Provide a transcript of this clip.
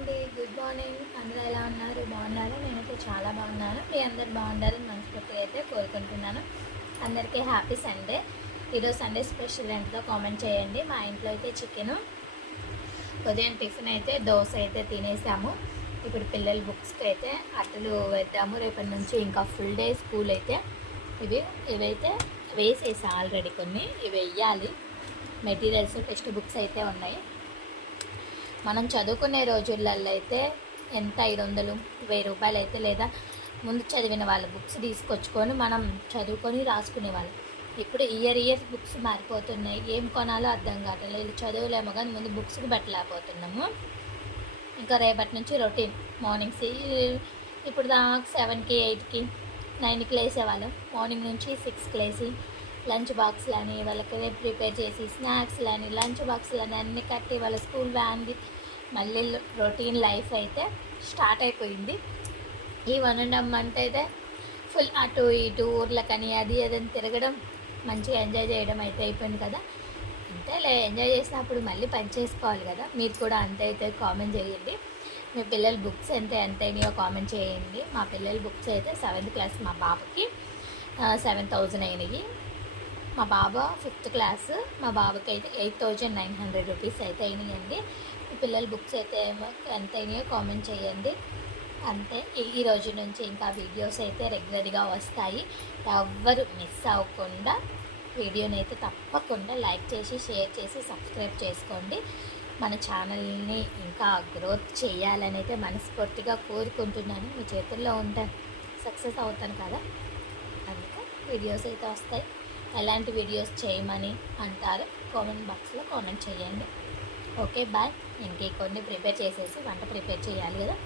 అండి, good morning. అందరూ ఎలా ఉన్నారు? బాగున్నారు? నేనైతే చాలా బాగున్నాను. మీ అందరు బాగుండాలని మనస్ఫూర్తిగా అయితే కోరుకుంటున్నాను. అందరికీ హ్యాపీ సండే. ఈరోజు సండే స్పెషల్ ఏంటో కామెంట్ చేయండి. మా ఇంట్లో అయితే చికెను, ఉదయం టిఫిన్ అయితే దోశ అయితే తినేసాము. ఇప్పుడు పిల్లల బుక్స్కి అయితే అట్టలు వేద్దాము. రేపటి నుంచి ఇంకా ఫుల్ డే స్కూల్ అయితే ఇవైతే వేసేసా ఆల్రెడీ. కొన్ని ఇవి వెయ్యాలి. మెటీరియల్స్ టెక్స్ట్ బుక్స్ అయితే ఉన్నాయి. మనం చదువుకునే రోజులలో అయితే ఎంత 500 1000 రూపాయలు అయితే, లేదా ముందు చదివిన వాళ్ళ బుక్స్ తీసుకొచ్చుకొని మనం చదువుకొని రాసుకునేవాళ్ళం. ఇప్పుడు ఇయర్ బుక్స్ మారిపోతున్నాయి. ఏం కొనాలో అర్థం కావట్లేదు. చదువులేమో కానీ ముందు బుక్స్కి పెట్టలేకపోతున్నాము. ఇంకా రేపటి నుంచి రొటీన్ మార్నింగ్స్. ఇప్పుడు దాకా 7కి 8కి 9కి లేసేవాళ్ళం. మార్నింగ్ నుంచి 6కి లేసి లంచ్ బాక్స్లని వాళ్ళకి ప్రిపేర్ చేసి, స్నాక్స్లని లంచ్ బాక్స్లని అన్నీ కట్టి వాళ్ళ స్కూల్ వ్యాన్కి మళ్ళీ రొటీన్ లైఫ్ అయితే స్టార్ట్ అయిపోయింది. ఈ 1.5 మంత్ అయితే ఫుల్ అటు ఇటు ఊర్లకని అది అదని తిరగడం, మంచిగా ఎంజాయ్ చేయడం అయితే అయిపోయింది కదా. అంతేలే, ఎంజాయ్ చేసినప్పుడు మళ్ళీ పని చేసుకోవాలి కదా. మీరు కూడా అంతే అయితే కామెంట్ చేయండి. మీ పిల్లల బుక్స్ ఎంతైనాయో కామెంట్ చేయండి. మా పిల్లల బుక్స్ అయితే 7th క్లాస్ మా బాబుకి 7,000 అయినాయి. మా బాబా 5th క్లాస్, మా బాబుకి అయితే 8,900 రూపీస్ అయితే అయినాయండి. మీ పిల్లల బుక్స్ అయితే ఎంత అయినాయో కామెంట్ చేయండి. అంతే. ఈ రోజు నుంచి ఇంకా వీడియోస్ అయితే రెగ్యులర్గా వస్తాయి. ఎవ్వరు మిస్ అవ్వకుండా వీడియోని అయితే తప్పకుండా లైక్ చేసి, షేర్ చేసి, సబ్స్క్రైబ్ చేసుకోండి. మన ఛానల్ని ఇంకా గ్రోత్ చేయాలని అయితే మనస్ఫూర్తిగా కోరుకుంటున్నాను. మీ చేతుల్లో ఉంటే సక్సెస్ అవుతాను కదా. అందుకే వీడియోస్ అయితే వస్తాయి. ఎలాంటి వీడియోస్ చేయమని అంటారు కామెంట్ బాక్స్లో కామెంట్ చేయండి. Okay, bye. ఇంకే కొన్ని ప్రిపేర్ చేసేసి వంట ప్రిపేర్ చేయాలి కదా.